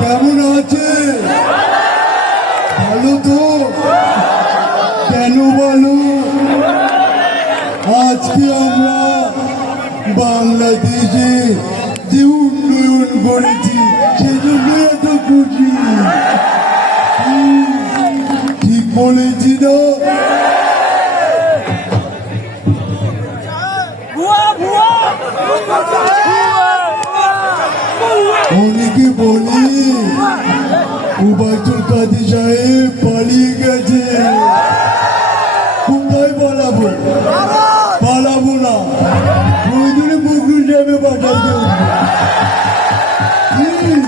কেমন আছে? ভালো তো? কেন বলো? আজকে আমরা বাংলাদেশে যে উন্নয়ন করেছি সেজন্য এত খুশি। ঠিক বলেছি না? অনেকে বলে ওবায়দুল কাদের সাহেব পালিয়ে গেছে। কোথায় পালাবো? পালাবো না, প্রয়োজনে বকরুল সাহেবে পাঠাতে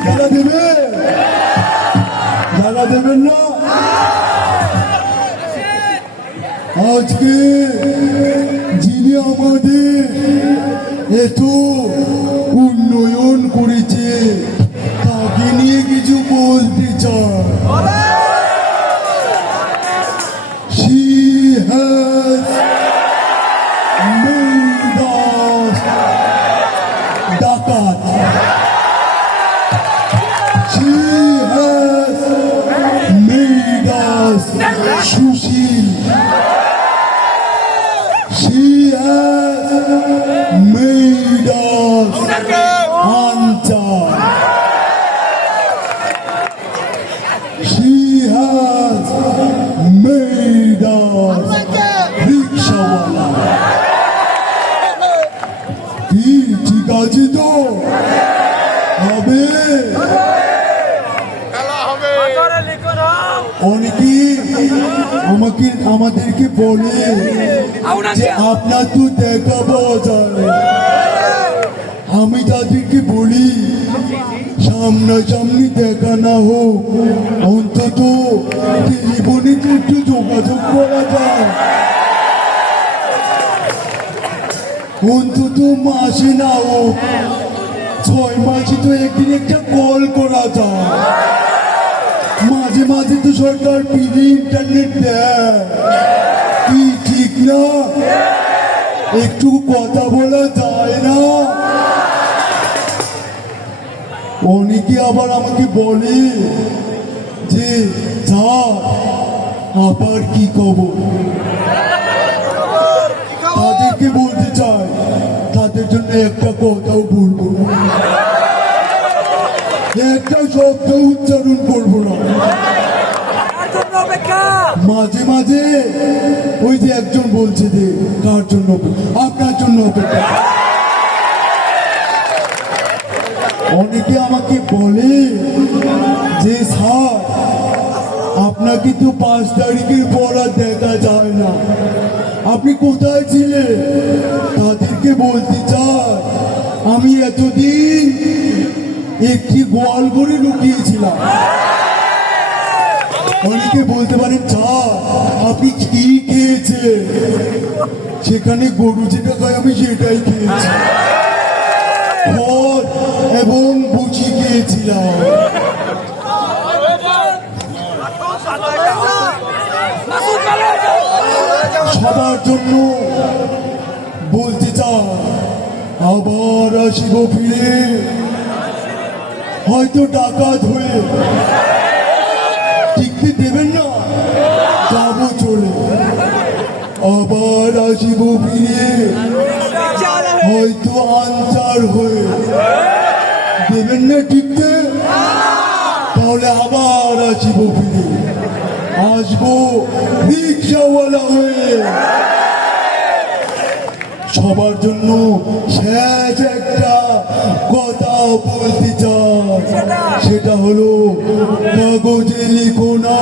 জায়গা দেবে, জায়গা দেবেন না? আজকে যিনি আমাদের এত উন্নয়ন করেছে তাকে নিয়ে কিছু বলতে চাই। She has made us ডাকাত। She has made us Sushil. She has made us unjust. She has made us রিক্সাওয়ালা। কি ঠিক আছে তো? হবে? অনেকে আমাদেরকে বলে যে আপনার তো দেখা পাওয়া যায়। আমি তাদেরকে বলি সামনাসামনি দেখা না হোক, অন্তত টেলিফোনে তো একটু যোগাযোগ করা যায়। অন্তত মাসে না হোক 6 মাসে তো একদিন একটা কল করা যায়। মাঝে মাঝে তো সরকার ফ্রি ইন্টারনেট দেয়, কি ঠিক না? একটু কথা বলা যায় না? অনেকে আবার আমাকে বলে যে স্যার আবার কি খবর। তাদেরকে বলতে চাই তাদের জন্য একটা কথাও বলবো না, একটা শব্দ উচ্চারণ করবো না। মাঝে মাঝে ওই যে একজন বলছে যে কার জন্য? আপনার জন্য অপেক্ষা। অনেকে আমাকে বলে যে স্যার আপনাকে তো 5 তারিখের পর আর দেখা যায় না, আপনি কোথায় ছিলেন? তাদেরকে বলতে চাই আমি এতদিন একটি গোয়াল ঘরে লুকিয়েছিলাম। অনেকে বলতে পারেন স্যার আপনি কি খেয়েছেন? সেখানে গরু যেটা খায় আমি সেটাই খেয়েছি, খড় এবং বুঝি খেয়েছিলাম। সবার জন্য বলতে চাই আবার আসিব ফিরে, হয়তো ডাকাত হয়ে। টিকতে দেবেন না? যাবো চলে, আবার আসিব ফিরে, হয়তো আনচার হয়ে। দেবেন না টিকতে? তাহলে আবার আসিব ফিরে, আসবো রিক্সাওয়ালা হয়ে। সবার জন্য শেষ একটা কথা বলতে চাই, সেটা হলো কাগজে লিখো না।